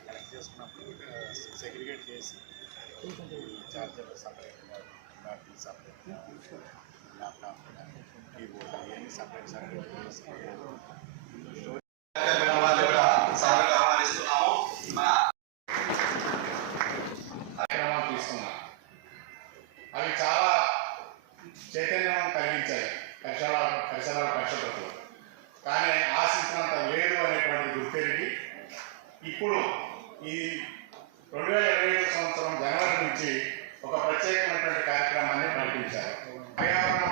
Connect చేసుకున్నప్పుడు segregate చేసి charger separate battery separate laptop keyboard ఇవన్నీ సపరేట్ సపరేట్ చేసి కూడా తీసుకున్నాం అవి చాలా చైతన్యం కలిగించాయి పరిసరాల పరిసరాల పరిశుభ్రతలు. కానీ ఇప్పుడు ఈ రెండు వేల ఇరవై ఐదు సంవత్సరం జనవరి నుంచి ఒక ప్రత్యేకమైనటువంటి కార్యక్రమాన్ని ప్రకటించారు పర్యావరణ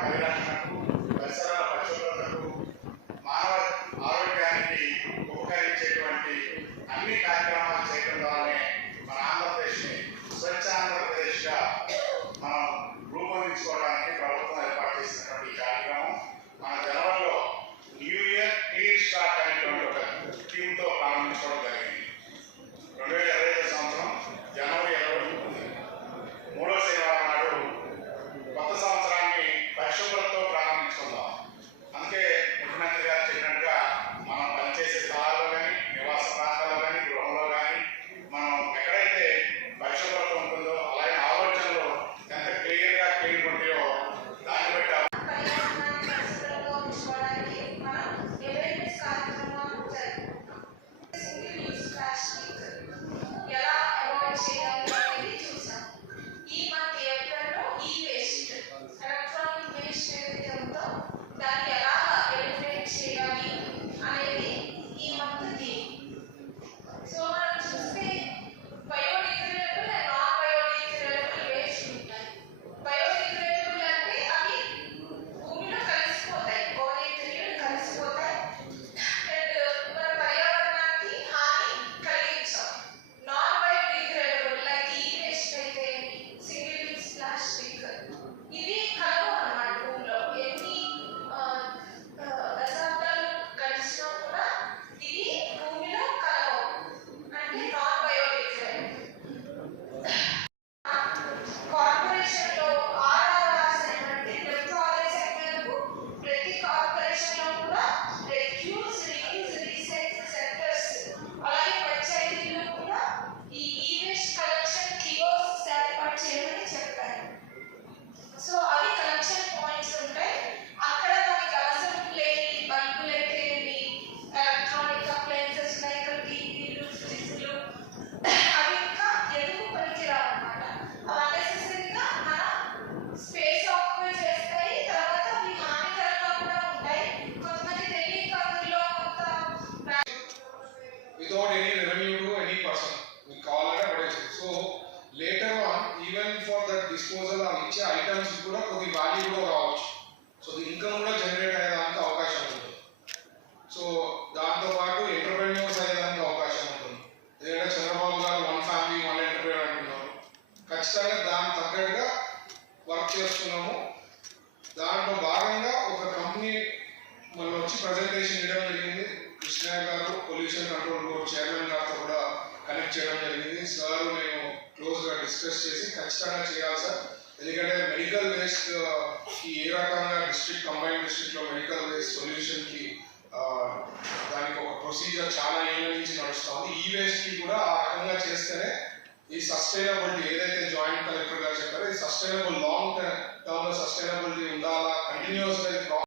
person. We call it a production. So later on, even for that disposal of ఇచ్చే ఐటమ్స్ కూడా కొద్ది వాల్యూ కూడా రావచ్చు. సో ఇన్కమ్ కూడా జనరేట్ అయ్యేదానికి అవకాశం ఉంటుంది. సో దాంతో పాటు ఎంటర్ప్రెన్యూర్స్ అయ్యేదానికి అవకాశం ఉంటుంది. ఎందుకంటే చంద్రబాబు గారు వన్ ఫ్యామిలీ వన్ ఎంటర్ప్రైనర్ అంటున్నారు. ఖచ్చితంగా దానికి తగ్గట్టుగా వర్క్ చేస్తున్నాము. దాంట్లో భాగంగా ఒక కంపెనీ మనం వచ్చి ప్రజెంటేషన్ ఇవ్వడం జరిగింది. కృష్ణ గారు పొల్యూషన్ కంట్రోల్ జరిగింది. సార్ మేము క్లోజ్గా డిస్కస్ చేసి ఖచ్చితంగా చేయాలి సార్. ఎందుకంటే మెడికల్ వేస్ట్కి ఏ రకంగా డిస్ట్రిక్ట్ కంబైన్ డిస్ట్రిక్ట్లో మెడికల్ వేస్ట్ సొల్యూషన్కి దానికి ఒక ప్రొసీజర్ చాలా ఏళ్ళ నుంచి నడుస్తుంది ఈ వేస్ట్కి కూడా ఆ రకంగా చేస్తేనే ఈ సస్టైనబిలిటీ ఏదైతే జాయింట్ కలెక్టర్ గారు చెప్పారో ఈ సస్టైనబుల్ లాంగ్ టర్మ్లో సస్టైనబిలిటీ ఉండాలా కంటిన్యూస్గా